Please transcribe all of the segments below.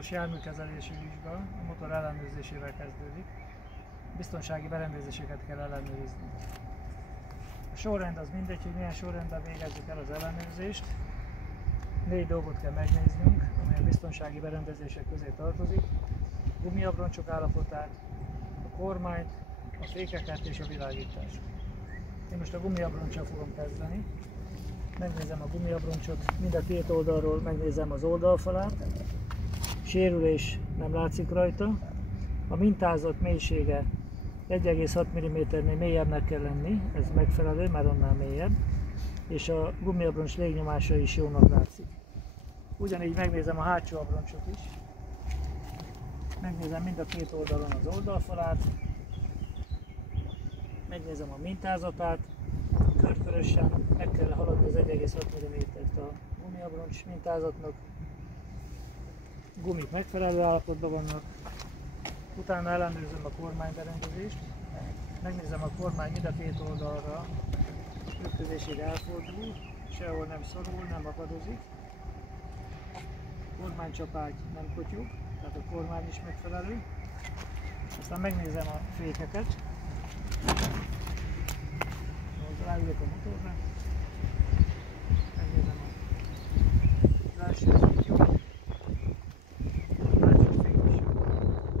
Járműkezelési vizsga a motor ellenőrzésével kezdődik. Biztonsági berendezéseket kell ellenőrizni. A sorrend az mindegy, hogy milyen sorrendben végezzük el az ellenőrzést. 4 dolgot kell megnéznünk, amely a biztonsági berendezések közé tartozik. Gumiabroncsok állapotát, a kormányt, a fékeket és a világítást. Én most a gumiabroncsal fogom kezdeni. Megnézem a gumiabroncsot, mind a két oldalról megnézem az oldalfalát. Sérülés nem látszik rajta. A mintázat mélysége 1,6 mm-nél mélyebbnek kell lenni, ez megfelelő, már annál mélyebb. És a gumiabroncs légnyomása is jónak látszik. Ugyanígy megnézem a hátsó abroncsot is. Megnézem mind a két oldalon az oldalfalát. Megnézem a mintázatát. Körkörösen meg kell haladni az 1,6 mm-t a gumiabroncs mintázatnak. Gumik megfelelő állapotban vannak. Utána ellenőrzöm a kormányberendezést. Megnézem a kormány mind a két oldalra, ütközésig elfordul, sehol nem szorul, nem akadozik. Kormánycsapágy nem kotyog, tehát a kormány is megfelelő. Aztán megnézem a fékeket. Ráülök a motorra. Megnézem az első fék jó. A másik fék is jó.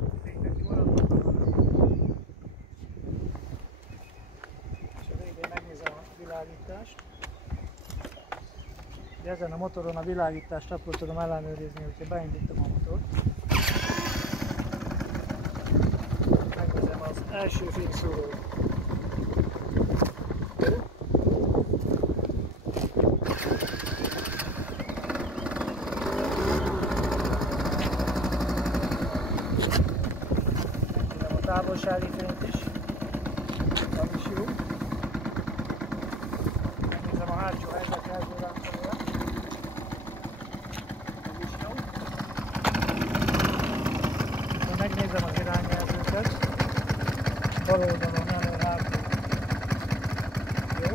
A fékek jó állapotban vannak. És a végén megnézem a világítást. De ezen a motoron a világítást akkor tudom ellenőrizni, hogyha beindítom a motort. Megnézem az első fékszórót. Megnézem a távolsági fényt is, az is jó. Megnézem a hátsó helyzetjelző lámpáját, az is jó. Megnézem az irányjelzőket, bal oldalon elő hátul. Jó.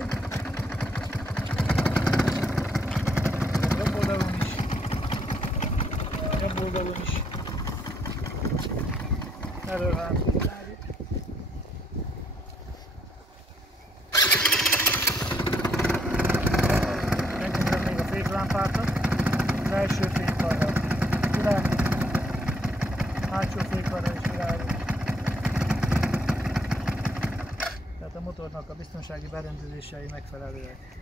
Jobb oldalon is. Jobb oldalon is. Elő hátul. Megnézem még a féklámpákat. Az első fékarra világít, hátsó fékarra is világít. Tehát a motornak a biztonsági berendezései megfelelőek.